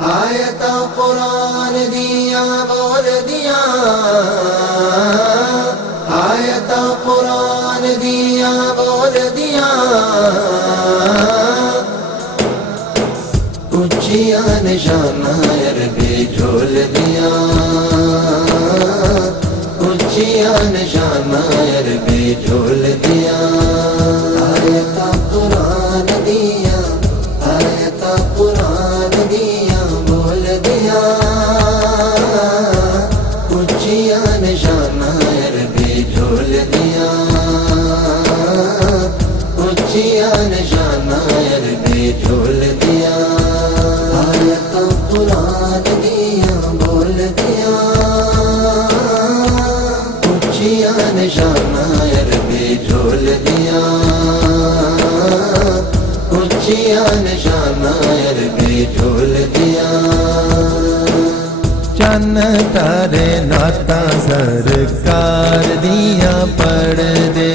آیت قرآن دیا بول دیا، آیت قرآن دیا بول دیا، اونچیاں نشانہ عربی جھول دیا، اونچیاں نشانہ عربی جھول دیا، آیت قرآن دیا، آیت قرآن دیا بول دیا، اونچیاں نشانہ عربی جھول دیا، اونچیاں نشانہ عربی جھول دیا، آیت قرآن دیا بول دیا، اونچیاں نشانہ عربی جھول دیا، اونچیاں نشانہ عربی جھول دیا، چن تارے نعتاں سرکار دیاں پڑھ دے،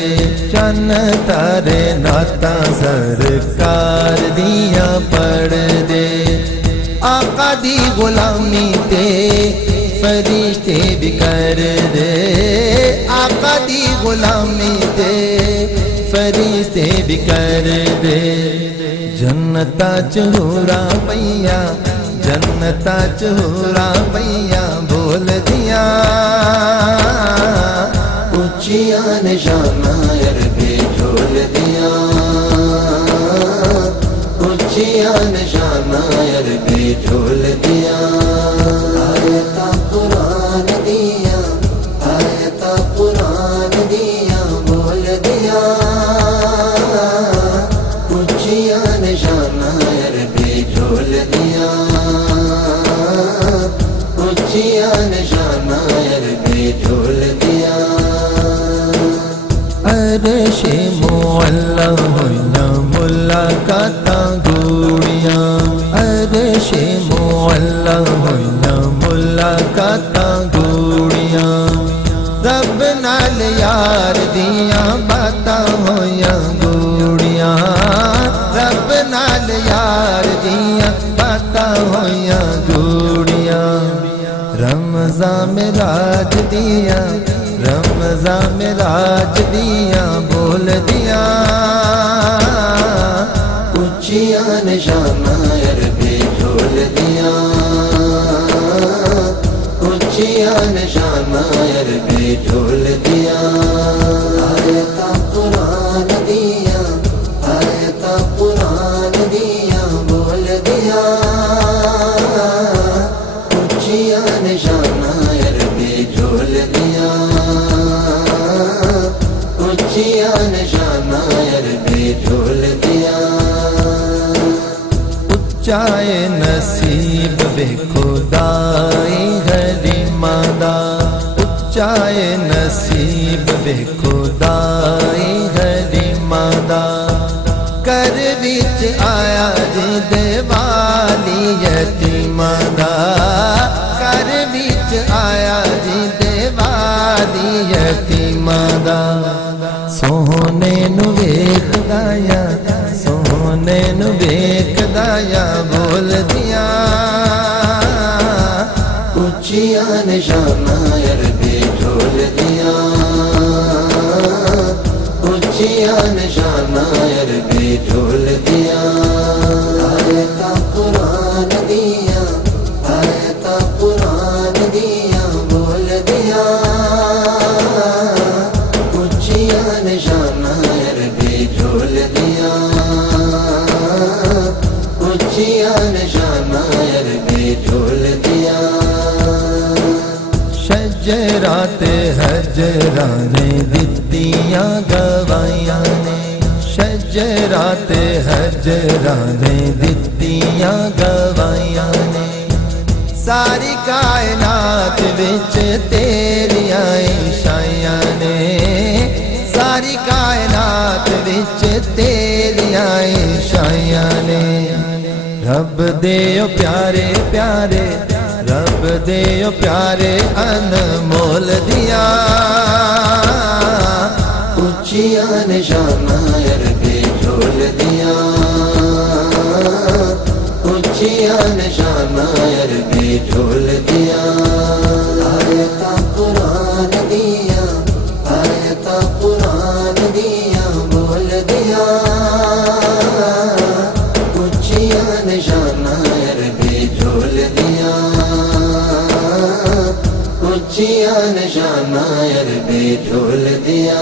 چن تارے نعتاں سرکار دیاں پڑھ دے، آقا دی غلامی تے فرشتے بھی کر دے، آقا دی غلامی تے فرشتے بھی کر دے، جنتا چہورا پیا، جنتا چہورا پیا بول دیا، اونچیاں نشانہ عربی جھول دیا، اونچیاں نشانہ عربی جھول دیا، آیت قرآن دیا، آیت قرآن دیا بول دیا، اونچیاں نشانہ عربی جھول دیا، اونچیاں نشانہ عربی جھول دیا، عرش معلا ہوئیاں ملاقاتاں گوڑیاں، عرش معلا ہوئیاں ملاقاتاں گوڑیاں، رب نال یار دیاں باتاں ہوئیاں گوڑیاں، رب نال یار دیاں باتاں ہوئیاں گوڑیاں، رمضان معراج دیاں، رمضان معراج دیاں بول دیا، اونچیاں نشانہ عربی جھول دیا، اونچیاں نشانہ عربی جھول دیا، آیت قرآن دیا، آیت قرآن دیا بول دیا، اونچیاں نشانہ عربی جھول دیا، اونچیاں نشانہ عربی جھول دیا، اچائے نصیب بے خدائی غریماں دا، اچائے نصیب بے خدائی غریماں دا، کر وچ آیا جی دیوالی یتیماں دا، کر وچ آیا جی دیوالی یتیماں دا، سونے نو ویکھدا یا، سونے نو ویکھدا یا بول دیا، اونچیاں نشانہ عربی جھول دیا، اونچیاں نشانہ عربی جھول دیا، آیت قرآن دیا، آیت قرآن دیا بول دیا، اونچیاں نشانہ عربی جھول دیا، اونچیاں نشانہ عربی جھول دیا، شجرات حجراں نے دتیاں گوائیاں نے، شجرات حجراں نے دتیاں گوائیاں نے، ساری کائنات وچ تیریاں عشائیاں نے، ساری کائنات وچ تیریاں عشائیاں نے، رب دے او پیارے پیارے، رب دے او پیارے انمول دیا، اونچیاں نشانہ عربی جھول دیا، اونچیاں نشانہ عربی جھول دیا آیت قرآن دیا آیت قرآن دیا بول دیا اونچیاں نشانہ عربی جھول دیا اونچیاں نشانہ عربی جھول دیا